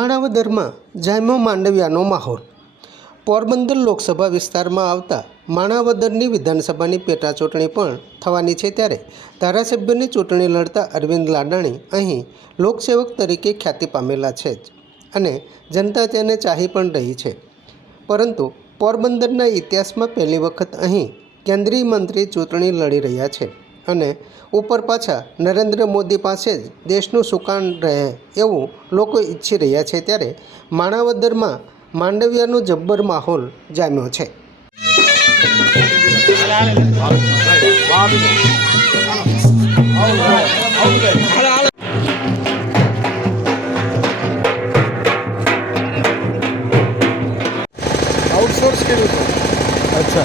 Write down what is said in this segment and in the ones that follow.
માણાવદરમાં જામ્યો માંડવિયાનો માહોલ। પોરબંદર લોકસભા વિસ્તારમાં આવતા માણાવદરની વિધાનસભાની પેટા ચૂંટણી પણ થવાની છે, ત્યારે ધારાસભ્યની ચૂંટણી લડતા અરવિંદ લાડાણી અહીં લોકસેવક તરીકે ખ્યાતિ પામેલા છે અને જનતા તેને ચાહી પણ રહી છે। પરંતુ પોરબંદરના ઇતિહાસમાં પહેલી વખત અહીં કેન્દ્રીય મંત્રી ચૂંટણી લડી રહ્યા છે અને ઉપર પાછા નરેન્દ્ર મોદી પાસે જ દેશનું સુકાન રહે એવું લોકો ઈચ્છી રહ્યા છે, ત્યારે માણાવદરમાં માંડવિયાનો જબ્બર માહોલ જામ્યો છે। आउटसोर्स के लिए अच्छा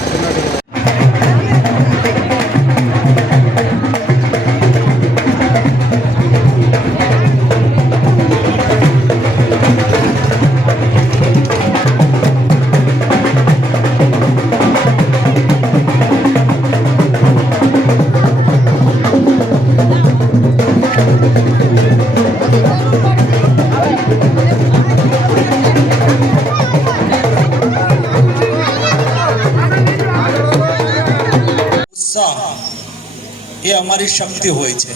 એ અમારી શક્તિ હોય છે।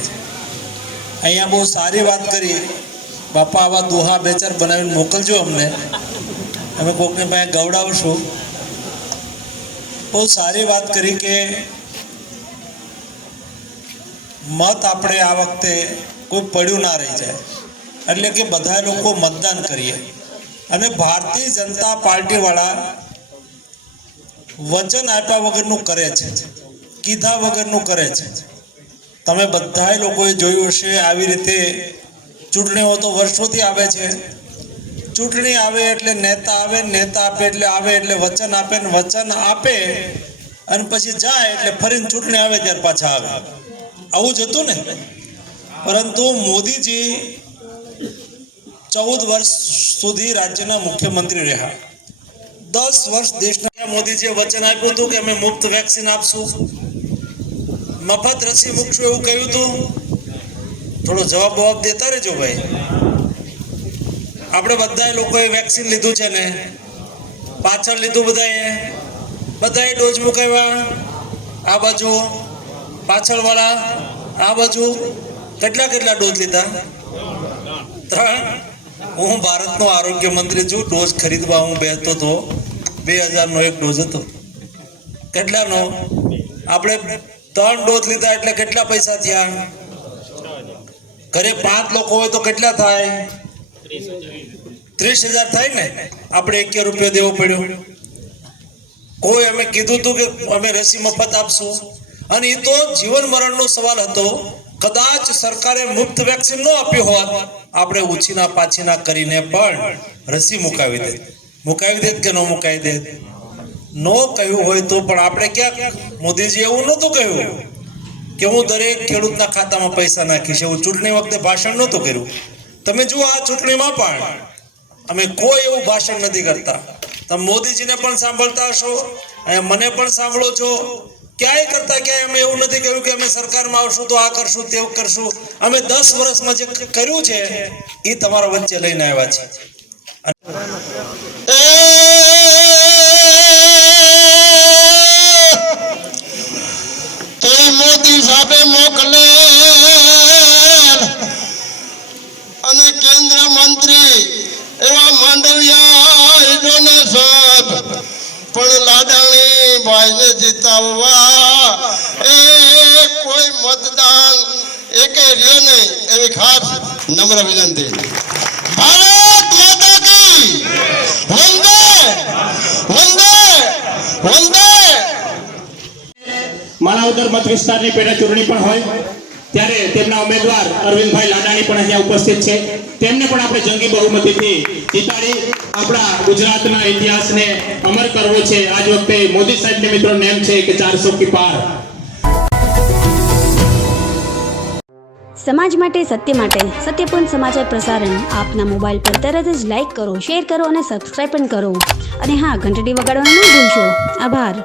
અહીંયા બહુ સારી વાત કરી, બાપા આવા દોહા બે ચાર બનાવીને મોકલજો અમને, અમે કોકને પાસે ગવડાવશું। બહુ સારી વાત કરી કે મત આપણે આ વખતે કોઈ પડ્યું ના રહી જાય, એટલે કે બધા લોકો મતદાન કરીએ। અને ભારતીય જનતા પાર્ટીવાળા વચન આપ્યા વગરનું કરે છે, કીધા વગરનું કરે છે। તમે બધા લોકોએ જોયું હશે, આવી રીતે ચૂંટણીઓ તો વર્ષોથી આવે છે। ચૂંટણી આવે એટલે નેતા આવે, નેતા આપે એટલે આવે એટલે વચન આપે, ને વચન આપે અને પછી જાય એટલે ફરીને ચૂંટણી આવે ત્યાર પાછા આવે, આવું જ હતું ને। પરંતુ મોદીજી 14 વર્ષ સુધી રાજ્યના મુખ્યમંત્રી રહ્યા। 10 વર્ષ દેશના મોદીજીએ વચન આપ્યું હતું કે અમે મુફ્ત વેક્સિન આપશું, મફત રસી મૂકશું એવું કહ્યું હતું। થોડો જવાબ દેતા રહેજો ભાઈ। આપણે બધા લોકોએ વેક્સિન લીધું છે ને, પાછળ લીધું બધાએ ડોઝ મુકાવ્યા, આ બાજુ પાછળવાળા આ બાજુ કેટલા ડોઝ લીધા? 3। હું ભારતનો આરોગ્ય મંત્રી છું, ડોઝ ખરીદવા હું બેસતો હતો, 2000નો એક ડોઝ હતો। કેટલાનો? આપણે 3 ડોઝ લીધા એટલે કેટલા પૈસા થયા? ઘરે 5 લોકો હોય તો કેટલા થાય? 30,000 થાય ને। આપણે 1 રૂપિયો દેવો પડ્યો? કોઈ અમે કીધું હતું કે અમે રસી મફત આપશું? અને એ તો જીવન મરણનો સવાલ હતો। કદાચ સરકારે મુફ્ત વેક્સિન ન આપી હોત, આપણે ઉછીના પાછીના કરીને પણ રસી મુકાવી દેત કે ન મુકાવી દેત? નો કહ્યું હોય તો પણ આપણે ક્યાં, મોદીજી એવું નહોતું કહ્યું કે હું દરેક ખેડૂતના ખાતામાં પૈસા નાખીશ, એવું ચૂંટણી વખતે ભાષણ નહોતું કર્યું। તમે જુઓ આ ચૂંટણીમાં પણ અમે કોઈ એવું ભાષણ નથી કરતા। તમે મોદીજીને પણ સાંભળતા હશો અને મને પણ સાંભળો છો, ક્યાંય કરતા ક્યાંય અમે એવું નથી કહ્યું કે અમે સરકારમાં આવશું તો આ કરશું તેવું કરશું। અમે 10 વર્ષમાં જે કર્યું છે એ તમારા વચ્ચે લઈને આવ્યા છે। મોદી સાહેબે મોકલે અને કેન્દ્ર મંત્રી એવા માંડવિયા સાહેબ પણ લાડાણી ભાઈને જીતાવવા એ કોઈ મતદાન એકે રે નહીં, એવી ખાસ નમ્ર વિનંતી। ભારત માતા કી વંદે વંદે વંદે। માણાવદર મત વિસ્તારની પેટા ચૂંટણી પણ હોય ત્યારે તેમના ઉમેદવાર અરવિંદભાઈ લાડાણી પણ અહીંયા ઉપસ્થિત છે। તેમને પણ આપણે જંગી બહુમતીથી જીતાડી આપણા ગુજરાતના ઇતિહાસને અમર કરવો છે। આજ વખતે મોદી સાહેબને મિત્રો નેમ છે કે 400 કી પાર। સમાજ માટે, સત્ય માટે, સત્યપૂર્ણ સમાચાર પ્રસારણ આપના મોબાઈલ પર તરત જ લાઈક કરો, શેર કરો અને સબસ્ક્રાઈબ પણ કરો। અને હા, ઘંટડી વગાડવાનું ન ભૂલશો। આભાર।